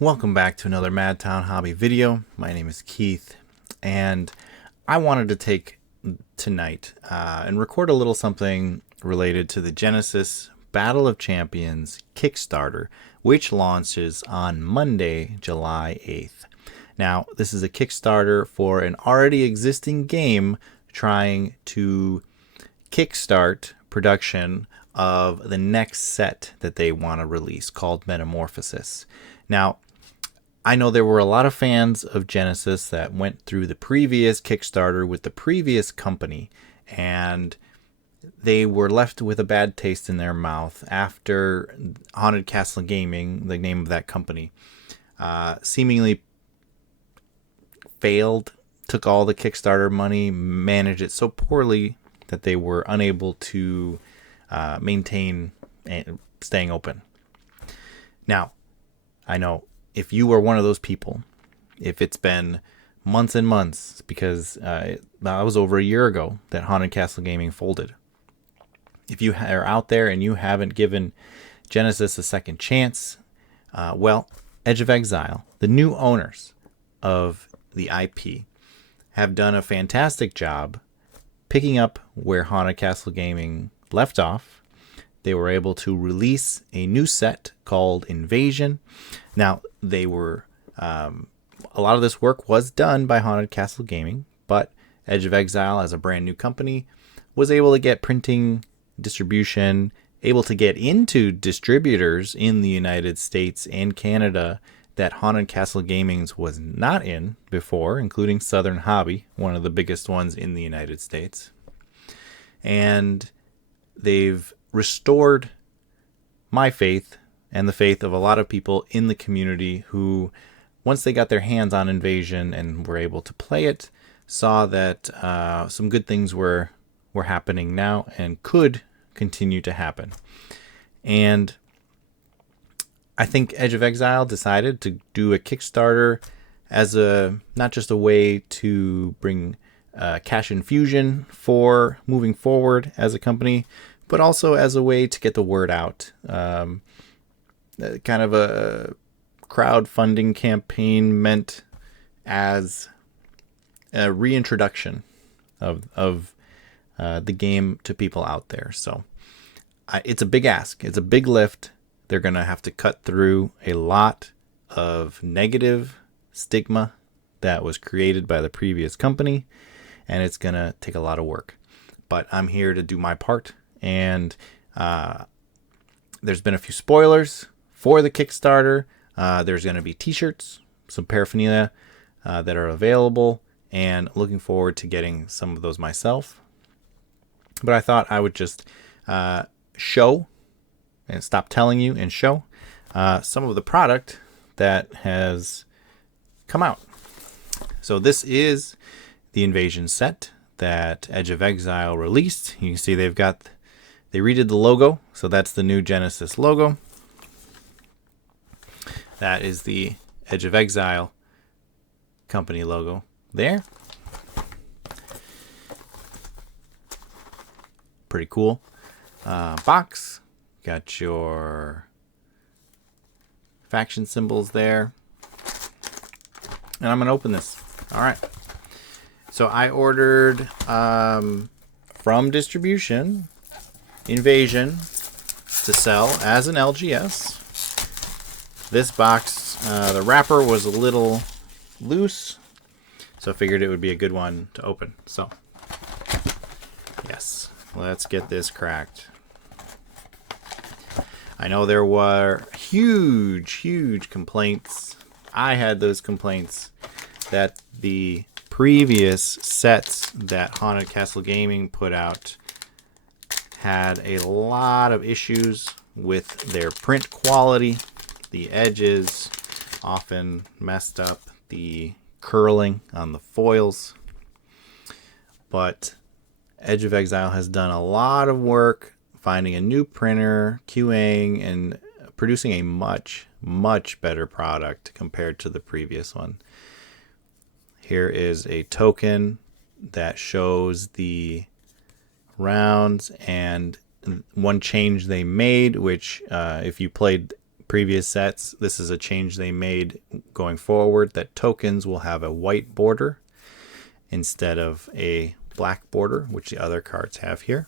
Welcome back to another Madtown Hobby video. My name is Keith, and I wanted to take tonight and record a little something related to the Genesis Battle of Champions Kickstarter, which launches on Monday, July 8th. Now, this is a Kickstarter for an already existing game trying to kickstart production of the next set that they want to release called Metamorphosis. Now, I know there were a lot of fans of Genesis that went through the previous Kickstarter with the previous company, and they were left with a bad taste in their mouth after Haunted Castle Gaming, the name of that company, seemingly failed, took all the Kickstarter money, managed it so poorly that they were unable to maintain staying open. Now, I know if you are one of those people, if it's been months and months, because that was over a year ago that Haunted Castle Gaming folded. If you are out there and you haven't given Genesis a second chance, well, Edge of Exile, the new owners of the IP, have done a fantastic job picking up where Haunted Castle Gaming left off. They were able to release a new set called Invasion. Now, they were a lot of this work was done by Haunted Castle Gaming, but Edge of Exile, as a brand new company, was able to get printing, distribution, able to get into distributors in the United States and Canada that Haunted Castle Gaming's was not in before, including Southern Hobby, one of the biggest ones in the United States. And they've restored my faith and the faith of a lot of people in the community who, once they got their hands on Invasion and were able to play it, saw that some good things were happening now and could continue to happen. And I think Edge of Exile decided to do a Kickstarter as not just a way to bring cash infusion for moving forward as a company, but also as a way to get the word out. Kind of a crowdfunding campaign meant as a reintroduction of the game to people out there. So it's a big ask. It's a big lift. They're going to have to cut through a lot of negative stigma that was created by the previous company, and it's going to take a lot of work. But I'm here to do my part. And there's been a few spoilers for the Kickstarter. There's going to be t-shirts, some paraphernalia that are available, and looking forward to getting some of those myself. But I thought I would just show and stop telling you and show some of the product that has come out. So this is the Invasion set that Edge of Exile released. You can see they redid the logo, so that's the new Genesis logo. That is the Edge of Exile company logo there. Pretty cool. Box. Got your faction symbols there. And I'm going to open this. All right. So I ordered from distribution Invasion to sell as an LGS. This box, the wrapper was a little loose, so I figured it would be a good one to open. So, yes, let's get this cracked. I know there were huge complaints. I had those complaints that the previous sets that Haunted Castle Gaming put out had a lot of issues with their print quality. The edges often messed up, the curling on the foils. But Edge of Exile has done a lot of work finding a new printer, QAing, and producing a much better product compared to the previous one. Here is a token that shows the rounds, and one change they made, which if you played previous sets. This is a change they made going forward, that tokens will have a white border instead of a black border, which the other cards have here.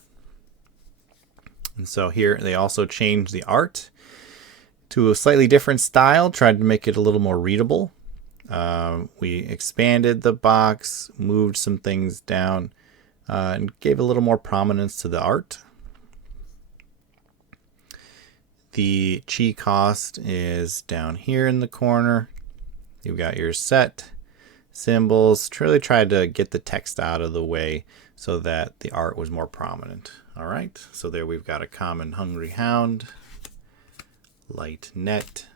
And so here they also changed the art to a slightly different style, tried to make it a little more readable. We expanded the box, moved some things down, and gave a little more prominence to the art. The chi cost is down here in the corner. You've got your set symbols. Really tried to get the text out of the way so that the art was more prominent. All right, so there we've got a common hungry hound, light net,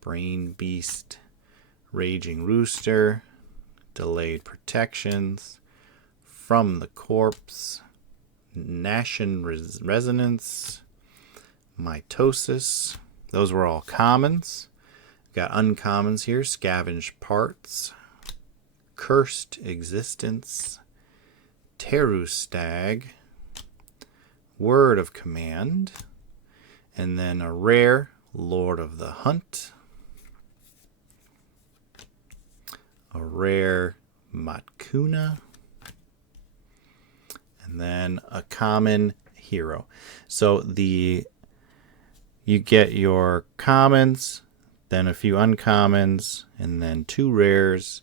brain beast, raging rooster, delayed protections, from the corpse, Gnashen resonance, mitosis. Those were all commons. Got uncommons here, scavenge parts, cursed existence, Teru stag, word of command, and then a rare, Lord of the Hunt, a rare, Matkuna, and then a common, hero. So you get your commons, then a few uncommons, and then 2 rares,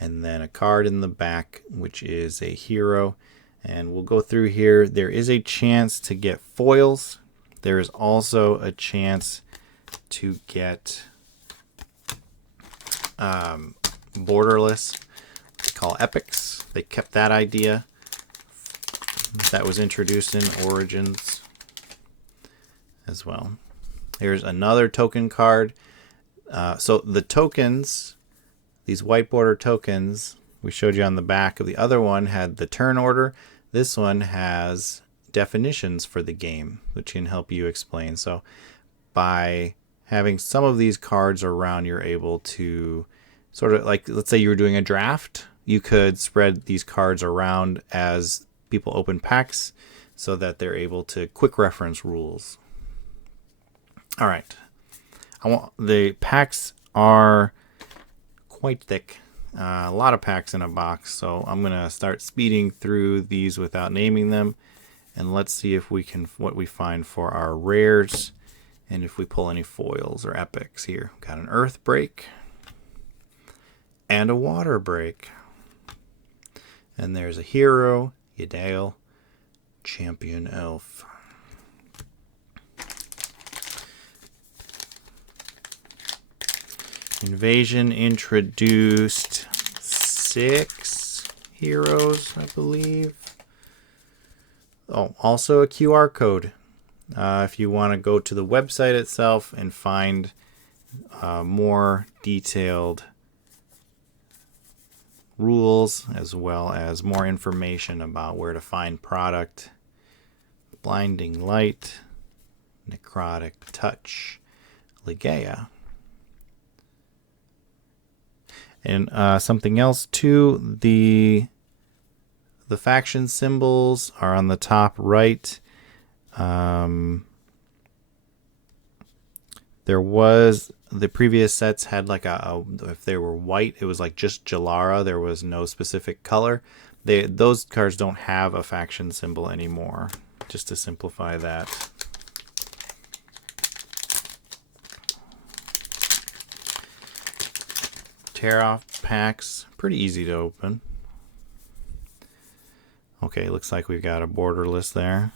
and then a card in the back, which is a hero. And we'll go through here. There is a chance to get foils. There is also a chance to get borderless, what they call epics. They kept that idea. That was introduced in Origins as well. Here's another token card. So the tokens, these white border tokens, we showed you on the back of the other one, had the turn order. This one has definitions for the game, which can help you explain. So by having some of these cards around, you're able to sort of, like, let's say you were doing a draft, you could spread these cards around as people open packs so that they're able to quick reference rules. All right. The packs are quite thick. A lot of packs in a box, so I'm going to start speeding through these without naming them, and let's see if we can, what we find for our rares, and if we pull any foils or epics here. Got an Earth Break and a Water Break, and there's a hero, Ydael, Champion Elf. Invasion introduced 6 heroes, I believe. Oh, also a QR code. If you want to go to the website itself and find more detailed rules, as well as more information about where to find product. Blinding Light, Necrotic Touch, Ligeia. And something else too, the faction symbols are on the top right. There was, the previous sets had like if they were white, it was like just Jalara. There was no specific color. Those cards don't have a faction symbol anymore, just to simplify that. Tear off packs, pretty easy to open. Okay, looks like we've got a borderless there.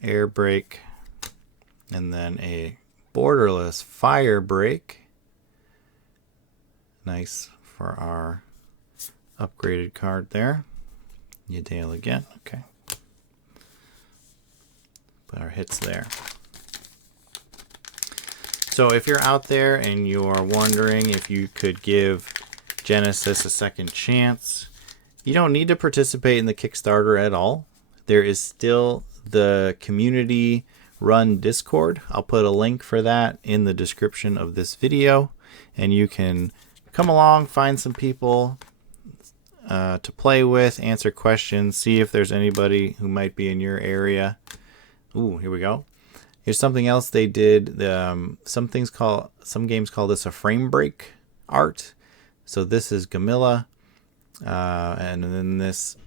Air Break, and then a borderless Fire Break. Nice for our upgraded card there. Ydael again, okay. Put our hits there. So if you're out there and you're wondering if you could give Genesis a second chance, you don't need to participate in the Kickstarter at all. There is still the community run Discord. I'll put a link for that in the description of this video, and you can come along, find some people to play with, answer questions, see if there's anybody who might be in your area. Ooh, here we go. Here's something else they did. Some games call this a frame break art. So this is Gamilla, and then this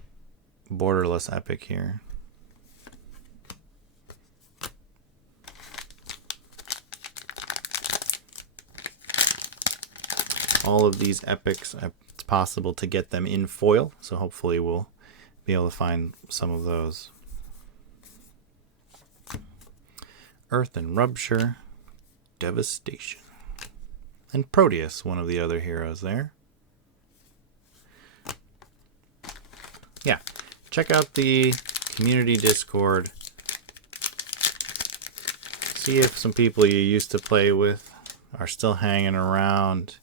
borderless epic here. All of these epics, it's possible to get them in foil, so hopefully we'll be able to find some of those. Earth and Rupture, Devastation, and Proteus, one of the other heroes there. Yeah, check out the community Discord. See if some people you used to play with are still hanging around,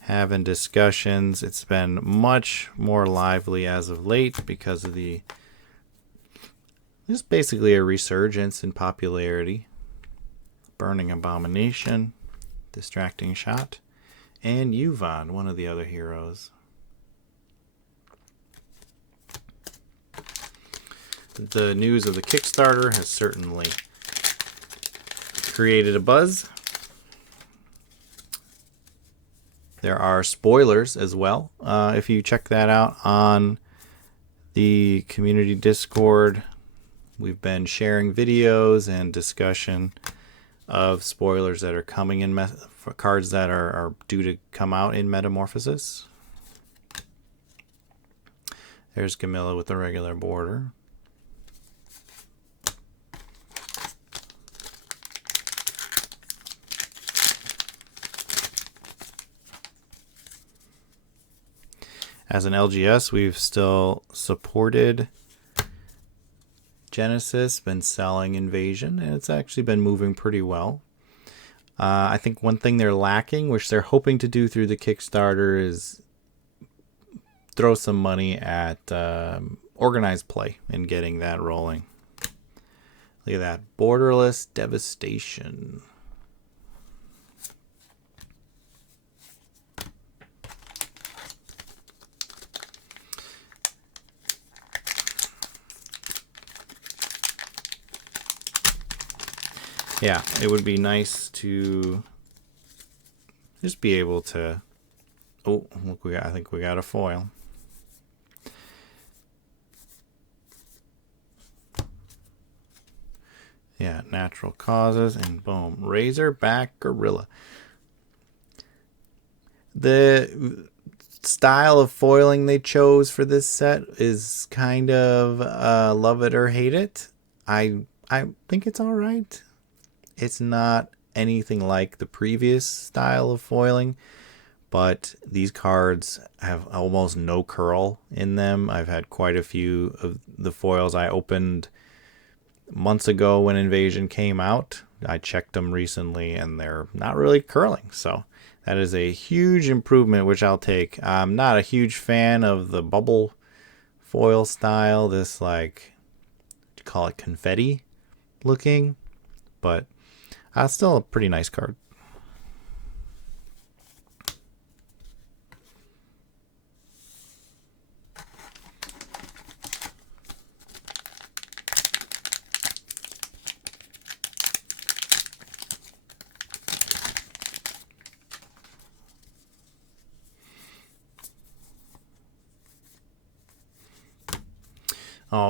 having discussions. It's been much more lively as of late because of just basically a resurgence in popularity. Burning Abomination, Distracting Shot, and Yuvon, one of the other heroes. The news of the Kickstarter has certainly created a buzz. There are spoilers as well. If you check that out on the community Discord, we've been sharing videos and discussion of spoilers that are coming in for cards that are due to come out in Metamorphosis. There's Gamilla with the regular border. As an LGS, we've still supported Genesis, been selling Invasion, and it's actually been moving pretty well. I think one thing they're lacking, which they're hoping to do through the Kickstarter, is throw some money at organized play and getting that rolling. Look at that. Borderless Devastation. Yeah, it would be nice to just be able to... Oh, look, I think we got a foil. Yeah, Natural Causes, and boom, Razorback Gorilla. The style of foiling they chose for this set is kind of love it or hate it. I think it's all right. It's not anything like the previous style of foiling, but these cards have almost no curl in them. I've had quite a few of the foils I opened months ago when Invasion came out. I checked them recently and they're not really curling, so that is a huge improvement, which I'll take. I'm not a huge fan of the bubble foil style, this like, what do you call it, confetti looking, but still a pretty nice card.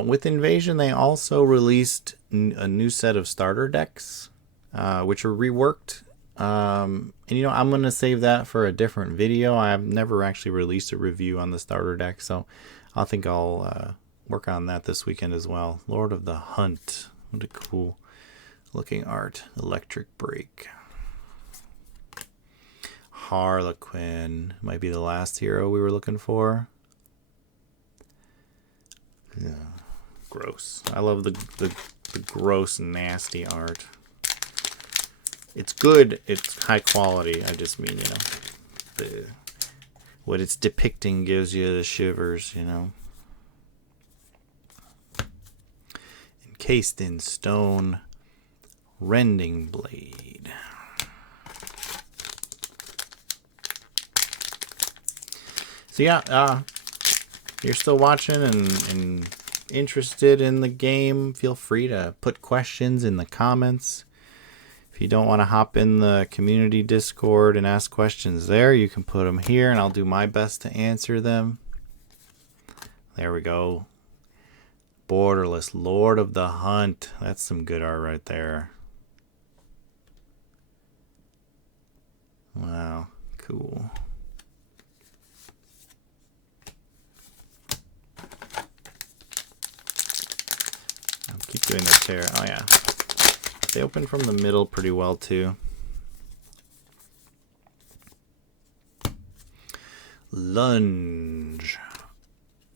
With Invasion, they also released a new set of starter decks, which were reworked. And I'm going to save that for a different video. I've never actually released a review on the starter deck, so I think I'll work on that this weekend as well. Lord of the Hunt. What a cool looking art. Electric Break. Harlequin might be the last hero we were looking for. Yeah, gross. I love the gross, nasty art. It's good. It's high quality. I just mean, what it's depicting gives you the shivers, Encased in Stone, Rending Blade. So yeah, if you're still watching and interested in the game, feel free to put questions in the comments. If you don't want to hop in the community Discord and ask questions there, you can put them here and I'll do my best to answer them. There we go. Borderless, Lord of the Hunt. That's some good art right there. Wow, cool. I'll keep doing this here. Oh yeah. They open from the middle pretty well too. Lunge.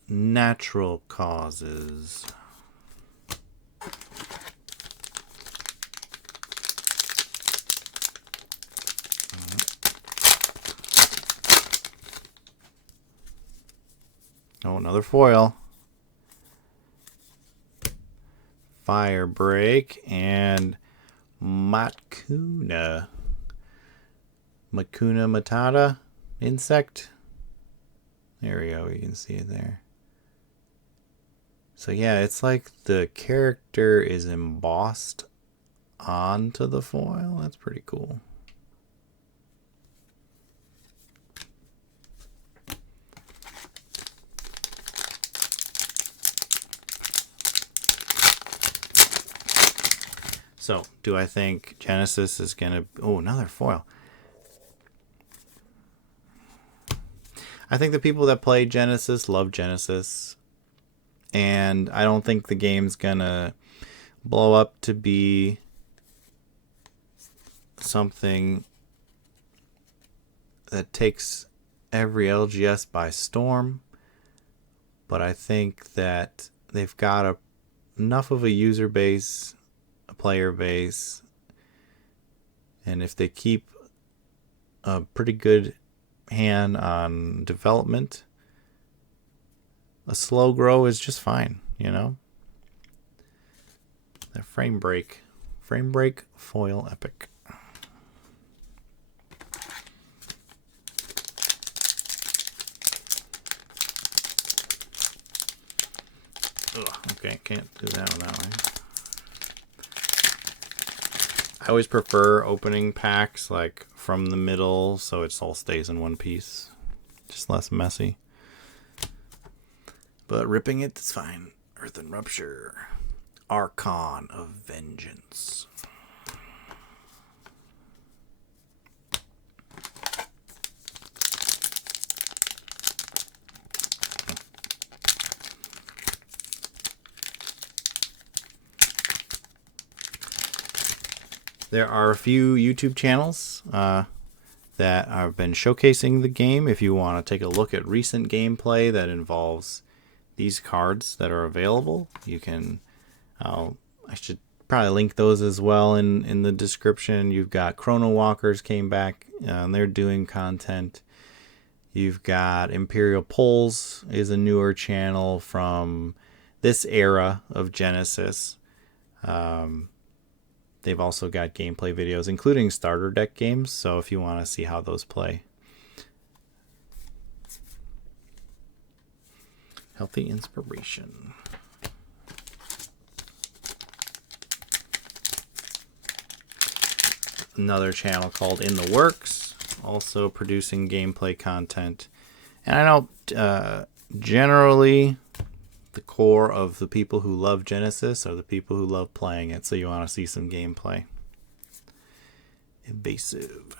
Natural causes. Oh, another foil. Fire Break and Makuna. Makuna Matata insect. There we go. You can see it there. So yeah, it's like the character is embossed onto the foil. That's pretty cool. So, do I think Genesis is going to... Oh, another foil. I think the people that play Genesis love Genesis. And I don't think the game's going to blow up to be something that takes every LGS by storm. But I think that they've got enough of a user base, a player base, and if they keep a pretty good hand on development, a slow grow is just fine, you know? The Frame Break foil epic. Ugh, okay, can't do that one that way. I always prefer opening packs like from the middle so it all stays in one piece. Just less messy. But ripping it is fine. Earthen Rupture. Archon of Vengeance. There are a few YouTube channels that have been showcasing the game. If you want to take a look at recent gameplay that involves these cards that are available, you can... I should probably link those as well in the description. You've got Chrono Walkers came back, and they're doing content. You've got Imperial Pulls is a newer channel from this era of Genesis. They've also got gameplay videos, including starter deck games, so if you want to see how those play. Healthy Inspiration. Another channel called In the Works, also producing gameplay content. And I know generally the core of the people who love Genesis are the people who love playing it, so you want to see some gameplay. Invasive.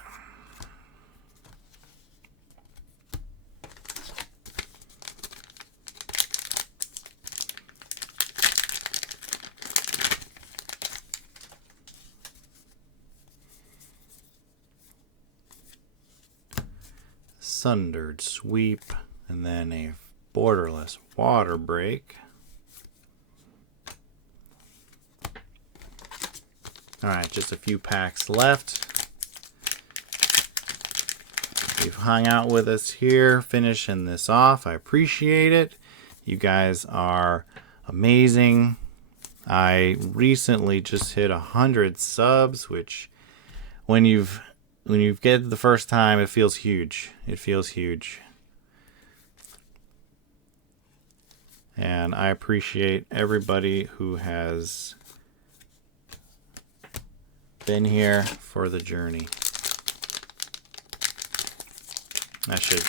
Sundered Sweep, and then a Borderless Water Break. Alright, just a few packs left. You've hung out with us here, finishing this off. I appreciate it. You guys are amazing. I recently just hit 100 subs, which when you've get it the first time, it feels huge. It feels huge. And I appreciate everybody who has been here for the journey. I should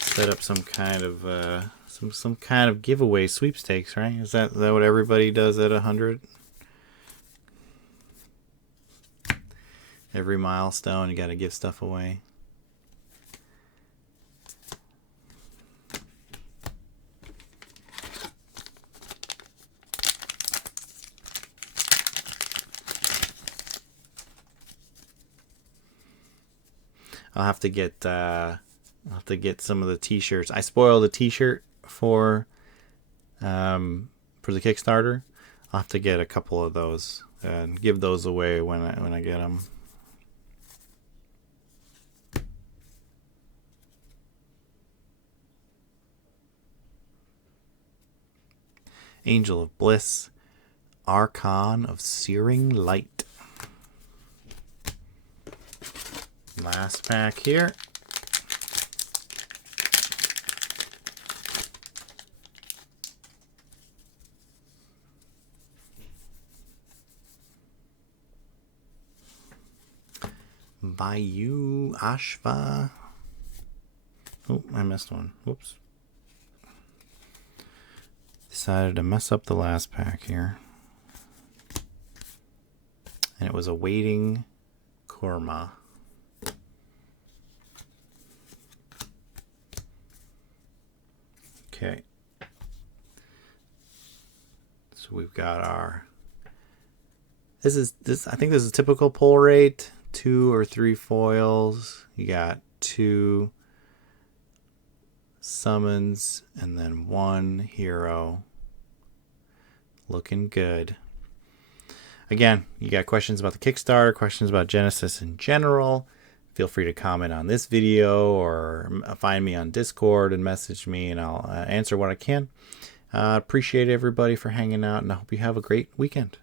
set up some kind of some kind of giveaway sweepstakes, right? Is that what everybody does at 100? Every milestone, you got to give stuff away. I'll have to get some of the t-shirts. I spoiled a t-shirt for the Kickstarter. I'll have to get a couple of those and give those away when I get them. Angel of Bliss, Archon of Searing Light. Last pack here. Bayou Ashva. Oh, I missed one. Whoops. Decided to mess up the last pack here. And it was a Waiting Korma. Okay. So we've got our I think this is typical pull rate. 2 or 3 foils. You got 2 summons and then 1 hero. Looking good. Again, you got questions about the Kickstarter, questions about Genesis in general, feel free to comment on this video or find me on Discord and message me, and I'll answer what I can. Appreciate everybody for hanging out, and I hope you have a great weekend.